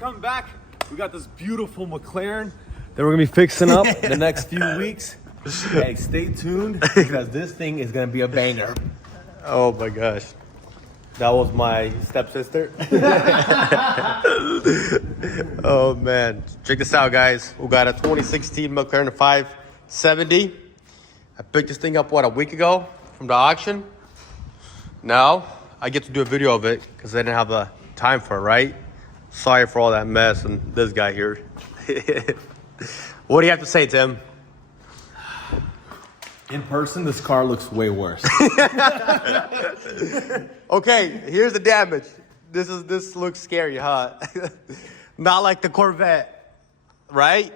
Coming back, we got this beautiful McLaren that we're gonna be fixing up the next few weeks. Hey, stay tuned because this thing is gonna be a banger. Oh my gosh. That was my stepsister. Oh man. Check this out, guys. We got a 2016 McLaren 570. I picked this thing up, what, a week ago from the auction. Now, I get to do a video of it because I didn't have the time for it, right? Sorry for all that mess and this guy here. What do you have to say, Tim? In person, this car looks way worse. Okay, here's the damage. This looks scary, huh? Not like the Corvette, right?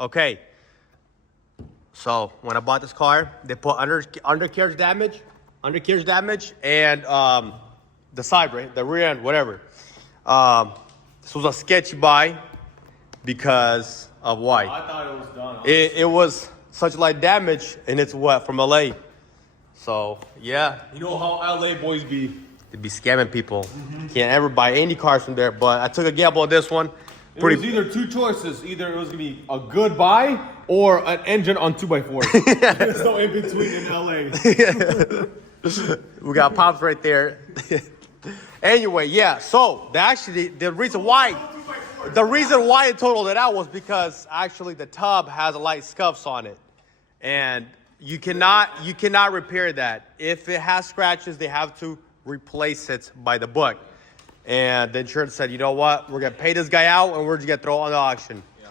Okay. So when I bought this car, they put undercarriage damage, and the side, right, the rear end, whatever. This was a sketchy buy because of why? I thought it was done. It was such light damage, and it's what, from LA. So yeah, You know how LA boys be. they'd be scamming people. Can't ever buy any cars from there. But I took a gamble on this one. It was either two choices. Either it was gonna be a good buy or an engine on 2x4. There's no in between in LA. We got Pops right there. Anyway, yeah. So the reason why I totaled it out was because actually the tub has a light scuffs on it, and you cannot repair that. If it has scratches, they have to replace it by the book. And the insurance said, you know what? We're gonna pay this guy out, and we're just gonna throw it on the auction. Yeah.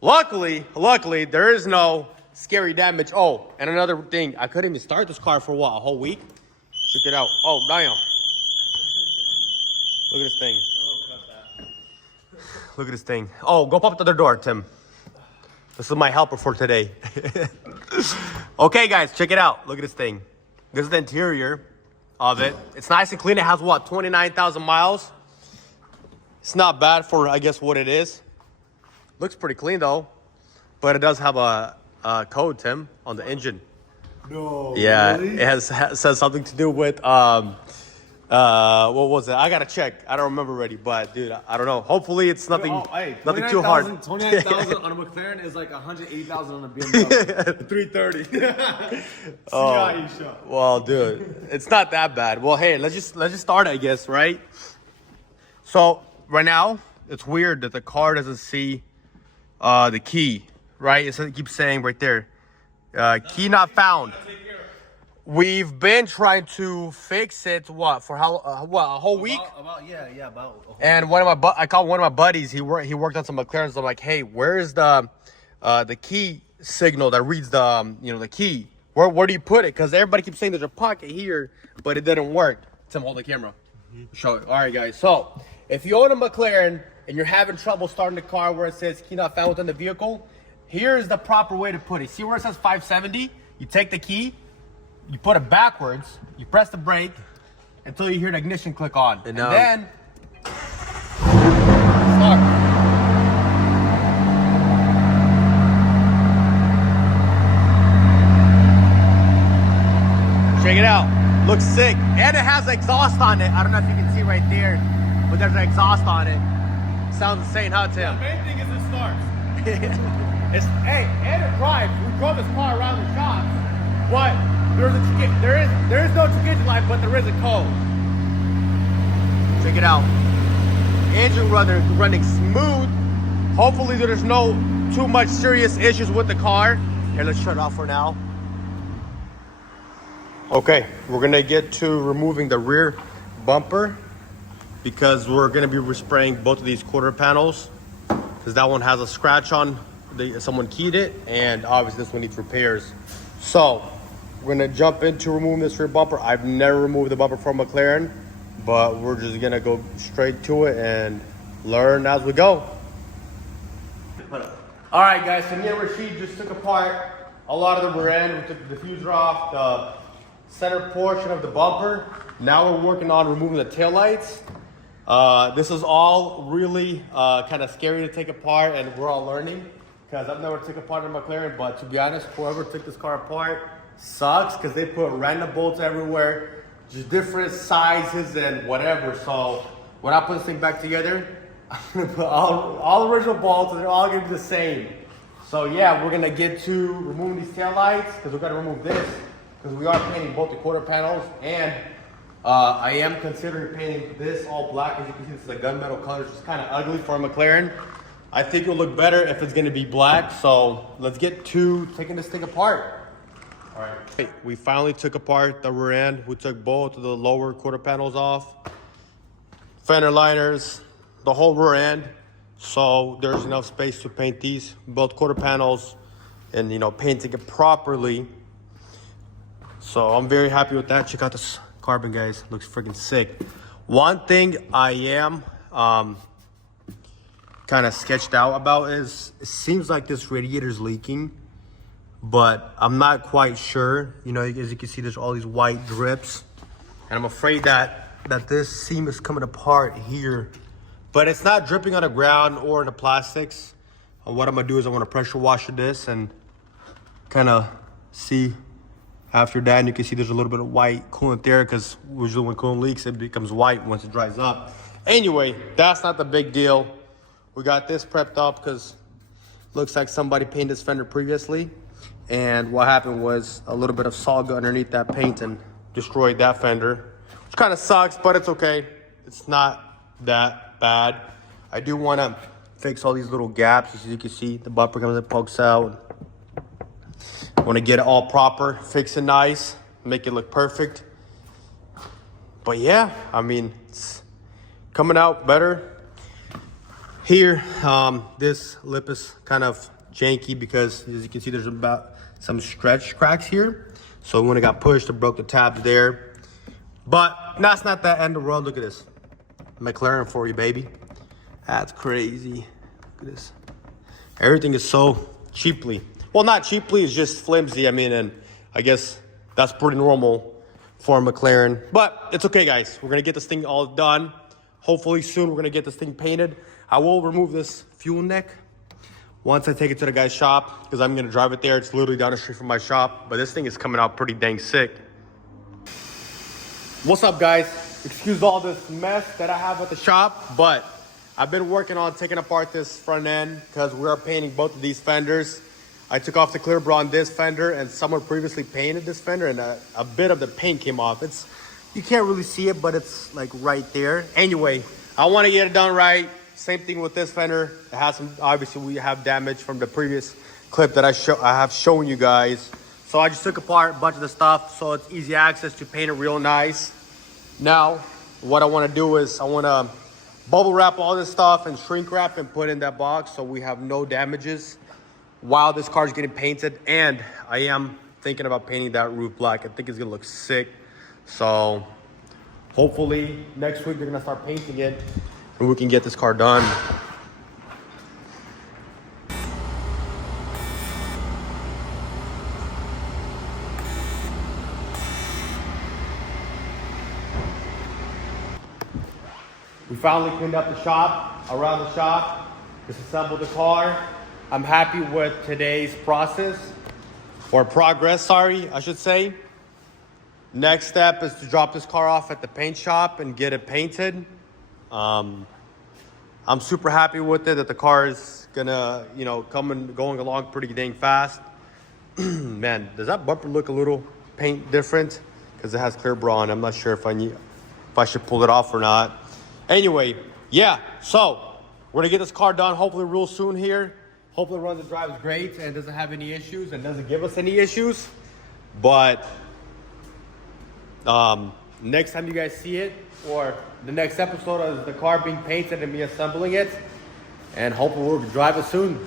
Luckily, there is no scary damage. Oh, and another thing, I couldn't even start this car for what, a whole week? Check it out. Oh, damn. Look at this thing. Look at this thing. Oh, go pop the other door, Tim. This is my helper for today. Okay, guys, check it out. Look at this thing. This is the interior of it. It's nice and clean. It has, what, 29,000 miles? It's not bad for, I guess, what it is. Looks pretty clean, though. But it does have a code, Tim, on the engine. No. Yeah, really? it says something to do with what was it? I gotta check. I don't remember already, but dude, I don't know. Hopefully it's nothing nothing too hard. 29,000 on a McLaren is like 108,000 on a BMW. 330. Iaai shop. Well, dude, it's not that bad. Well, hey, let's just start, I guess, right? So right now, it's weird that the car doesn't see the key, right? It keeps saying right there, key not found. We've been trying to fix it. What, for how? What, a whole week? About a whole And I called one of my buddies. He worked on some McLarens. I'm like, hey, where is the key signal that reads the the key? Where do you put it? Because everybody keeps saying there's a pocket here, but it didn't work. Tim, hold the camera. Show it. All right, guys. So if you own a McLaren and you're having trouble starting the car where it says key not found within the vehicle, here's the proper way to put it. See where it says 570? You take the key. You put it backwards, you press the brake until you hear the ignition click on. And then start. Check it out. Looks sick. And it has exhaust on it. I don't know if you can see right there, but there's an exhaust on it. Sounds insane, huh, Tim? The main thing is it starts. And it drives. We drove this car around the shops, but there is no chicane light, but there is a code. Check it out. Engine running smooth. Hopefully there's no too much serious issues with the car. Here, let's shut it off for now. Okay, we're gonna get to removing the rear bumper because we're gonna be respraying both of these quarter panels because that one has a scratch on. Someone keyed it, and obviously this one needs repairs. So we're gonna jump into removing this rear bumper. I've never removed the bumper from McLaren, but we're just gonna go straight to it and learn as we go. All right, guys, so me and Rashid just took apart a lot of the rear end. We took the diffuser off, the center portion of the bumper. Now we're working on removing the taillights. This is all really kind of scary to take apart, and we're all learning because I've never taken apart a McLaren, but to be honest, whoever took this car apart sucks because they put random bolts everywhere, just different sizes and whatever. So when I put this thing back together, I'm gonna put all original bolts, and they're all gonna be the same. So yeah, we're gonna get to removing these taillights, because we're gonna remove this, because we are painting both the quarter panels, and I am considering painting this all black. As you can see, this is a gunmetal color. It's just kind of ugly for a McLaren. I think it'll look better if it's gonna be black. So let's get to taking this thing apart. All right, we finally took apart the rear end. We took both of the lower quarter panels off, fender liners, the whole rear end. So there's enough space to paint these both quarter panels and, you know, painting it properly. So I'm very happy with that. Check out this carbon, guys. Looks freaking sick. One thing I am kind of sketched out about is it seems like this radiator is leaking, but I'm not quite sure. You know, as you can see, there's all these white drips, and I'm afraid that this seam is coming apart here, but it's not dripping on the ground or in the plastics. What I'm gonna do is I want to pressure wash this and kind of see after that, and you can see there's a little bit of white coolant there, because usually when coolant leaks, it becomes white once it dries up. Anyway, that's not the big deal. We got this prepped up because looks like somebody painted this fender previously, and what happened was a little bit of salt got underneath that paint and destroyed that fender, which kind of sucks, but it's okay. It's not that bad. I do want to fix all these little gaps. As you can see, the bumper comes and pokes out. I want to get it all proper, fix it nice, make it look perfect. But yeah, I mean, it's coming out better. Here, this lip is kind of janky because, as you can see, there's about some stretch cracks here. So when it got pushed, it broke the tabs there. But that's not the end of the world. Look at this. McLaren for you, baby. That's crazy. Look at this. Everything is so cheaply. Well, not cheaply, it's just flimsy. I mean, and I guess that's pretty normal for a McLaren. But it's okay, guys. We're going to get this thing all done. Hopefully soon we're going to get this thing painted. I will remove this fuel neck once I take it to the guy's shop, because I'm going to drive it there. It's literally down the street from my shop. But this thing is coming out pretty dang sick. What's up, guys? Excuse all this mess that I have at the shop, but I've been working on taking apart this front end because we are painting both of these fenders. I took off the clear bra on this fender, and someone previously painted this fender, and a bit of the paint came off. You can't really see it, but it's like right there. Anyway, I want to get it done right. Same thing with this fender. It has some, obviously we have damage from the previous clip that I have shown you guys. So I just took apart a bunch of the stuff so it's easy access to paint it real nice. Now, what I want to do is I want to bubble wrap all this stuff and shrink wrap and put in that box so we have no damages while this car is getting painted. And I am thinking about painting that roof black. I think it's gonna look sick. So hopefully next week they're gonna start painting it and we can get this car done. We finally cleaned up the shop, around the shop, disassembled the car. I'm happy with today's process, or progress, sorry, I should say. Next step is to drop this car off at the paint shop and get it painted. I'm super happy with it that the car is gonna, going along pretty dang fast. Man, does that bumper look a little paint different? Because it has clear bra on. I'm not sure if I should pull it off or not. Anyway, yeah, so we're gonna get this car done hopefully real soon here. Hopefully it runs and drives great and doesn't have any issues and doesn't give us any issues. But next time you guys see it, or the next episode, is the car being painted and me assembling it. And hopefully we'll drive it soon.